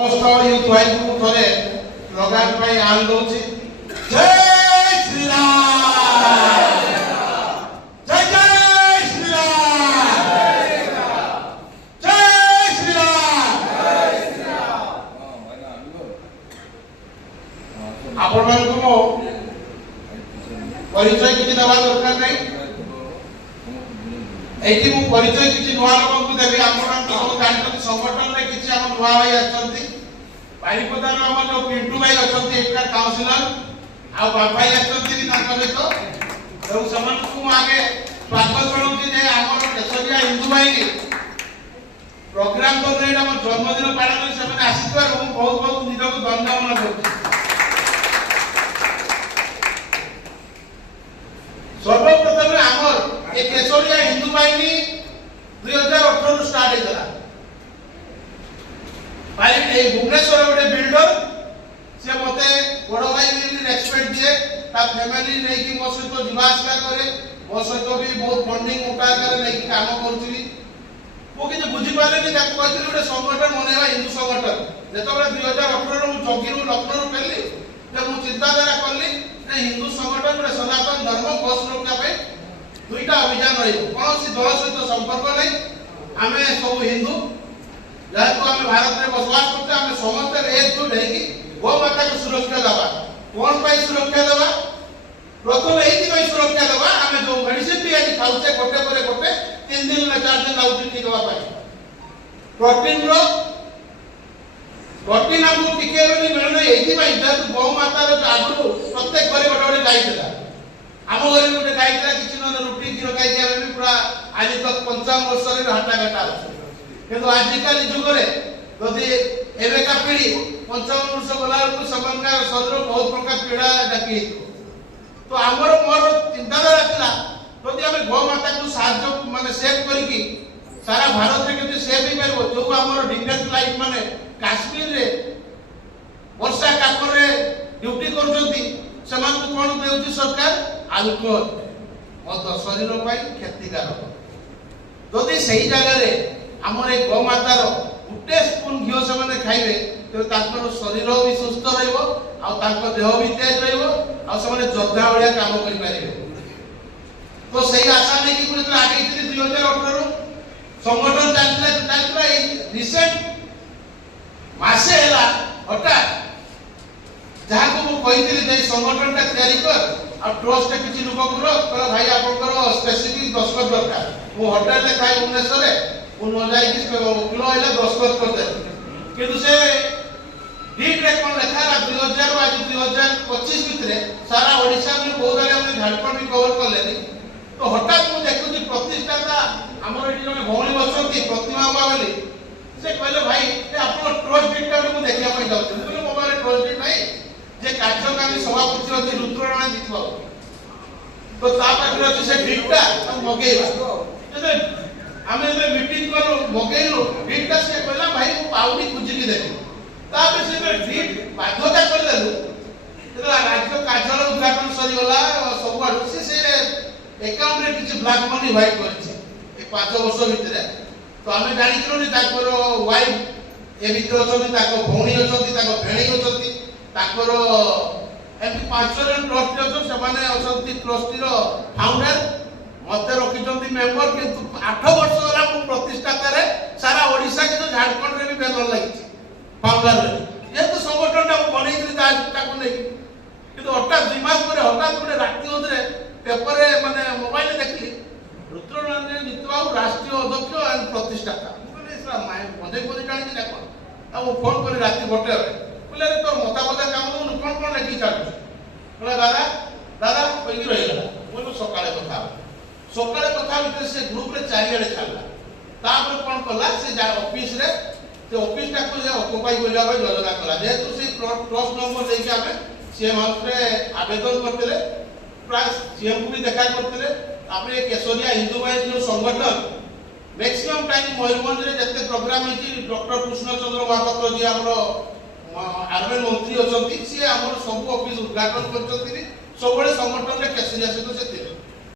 समस्त यूथ भाई को थोड़े लगान पाई आन दौची जय श्री राम जय जय श्री राम जय श्री राम आपण मान को परिचय किछि दवा दरकार नै एठी मु परिचय किछि नुवा लोक को देबी आपण तो जानते संगठन रे किछि हम नुवा भाई अछंती बारिपदार हम जो पिंटू भाई अछंती एकटा काउंसिलर आ बाबाई अछंती कि ताकर तो तो समान को आगे स्वागत करउती जे हमर केसरिया हिंदू भाई के प्रोग्राम कर रे हम जन्मदिन पालन से माने आशीर्वाद हम बहुत बहुत निज को धन्यवाद करछी सर्वप्रथम हमर ए केसरिया हिंदू बाहिनी 2018 स्टार्ट हेतला भाई ए भुवनेश्वर गोटे बिल्डर से मते बड़ भाई भी रेस्पेक्ट दिए ता फैमिली नै कि मो सहित जीवासका करे मो सहित भी बहुत फंडिंग उठा करे नै कि काम करथि मो कि बुझी पाले कि ताको कहथि गोटे संगठन मनेवा हिंदू संगठन जेतो बे 2018 मु जगिरु लखनऊ पेली जब मु चिंताधारा करली जे हिंदू संगठन गोटे सनातन धर्म को सुरक्षा पे दुईटा अभियान रहिबो कोनोसी दल सहित संपर्क नै आमे सब हिंदू जेहेतु आमे भारत में बसवास करते आमे समस्त एकजुट है कि गो माता को सुरक्षा देबा कोन पाई सुरक्षा देबा प्रथम एही कि सुरक्षा देबा आमे जो मेडिसिन भी आज खाउचे गोटे पर गोटे 3 दिन में 4 दिन लाउची ठीक होबा पाई प्रोटीन हमको टिके बेली मिलने एही पाई जेहेतु गो माता रो आगु प्रत्येक घरे गोटे गोटे गाय देला आम घरे गोटे गाय देला किछि न रुटी गिरो गाय दिया भी पूरा आज तक 55 वर्ष रे हटा घटा अछि किंतु आजिकल युग रे यदि एबे का पीढ़ी 55 वर्ष गला को सबनका शरीर बहुत प्रकार पीड़ा डाकी तो हमर मोर चिंताधारा थिला यदि हम गो माता को साहाय्य माने सेव करी कि सारा भारत रे केते सेव ही परबो जो हमर डिफेंस लाइफ माने काश्मीर रे वर्षा काकर रे ड्यूटी करजोती समान को कोन देउची सरकार अल्कोहल मत शरीर पाई क्षतिकारक यदि सही जगह रे हमर ए गो मातार गुटे स्पून घियो से माने खाइबे तो ताकर शरीर भी सुस्थ रहइबो आ ताकर देह भी तेज रहइबो आ से माने जोद्धा भलिया काम करि पारिबे तो सही आशा नै कि पुरे आगे 2018 संगठन चलतला ए रिसेंट मासे हैला हठात जहा को मु कहितली जे संगठन ता तयारी कर आ ट्रस्ट किछि लोक गुरो कहला भाई आपनकर स्पेसिफिक दस्खत दरकार वो हठात ले खाइ भुवनेश्वर रे उन जाई कि किलो आइला दस्खत कर दे किंतु से डीट रे कोन लेखा 2000 आज 2025 भितरे सारा ओडिसा में बहुत आले हमने झारखंड भी कवर कर लेनी तो हठात मु देखु कि प्रतिष्ठाता हमर एटी जने भौणी बसंती प्रतिमा बाबली से कहले भाई ए आपन ट्रस्ट डीट का मु देखिया पई जाउ बोले मोबाइल ट्रस्ट डीट नहीं जे कार्यक्रम सभापति अछि रुद्रराणा जितबा तो ता पाखरे अछि से डीटटा हम मगेइबा जे हमें जे मीटिंग करो मगेइलो डीटटा से कहला भाई मु पाउनी खुजी के देबी ता पे से डीट बाध्यता कर देलु तेला राज्य कार्यालय उद्घाटन सरी गला सब आडू से अकाउंट रे किछ ब्लैक मनी व्हाइट करछि ए 5 वर्ष भितरे तो हमें जानि किनो नि ताकर वाइफ ए भितर अछथि ताको भौणी अछथि ताको भेणी अछथि ताकर एमपी 5 जन ट्रस्टी अछथि से माने अछथि ट्रस्टी रो फाउंडर मते रखिजंती मेंबर किंतु 8 वर्ष होला मु प्रतिष्ठाता रे सारा ओडिसा के झारखंड रे भी बैनर लागिछि फाउंडर रे ये तो संगठन ता बनेइत्री ताको नै किंतु हठात 2 मास पर हठात गोटे राति ओदरे पेपर रे माने मोबाइल देखली रुद्रनारायण नितबाबू राष्ट्रीय अध्यक्ष एंड प्रतिष्ठाता बोले इसरा माय मजे कोनी जानि ना कोन आ वो फोन करे राति गोटे रे बोले रे तोर मता काम नु कोन लेखि चालू बोले दादा दादा कहि रहि गला बोलो सकाळे कथा भितर से ग्रुप रे चारियाडे छाला तापर कोन कला से जा ऑफिस रे ते ऑफिस टा को जे ऑक्युपाई बोला भाई योजना कला जेतु से ट्रस्ट नंबर लेके आमे सीएम हाउस रे आवेदन करतले प्राय सीएम को भी देखा करतले आपरे केसरिया हिंदू भाई जो संगठन मैक्सिमम टाइम मयूरभंज रे जते प्रोग्राम हेची डॉक्टर कृष्ण चंद्र महापात्र जी हमरो आर्मी मंत्री अछंती से हमरो सब ऑफिस उद्घाटन करछंती सबले संगठन रे केसरिया से तो से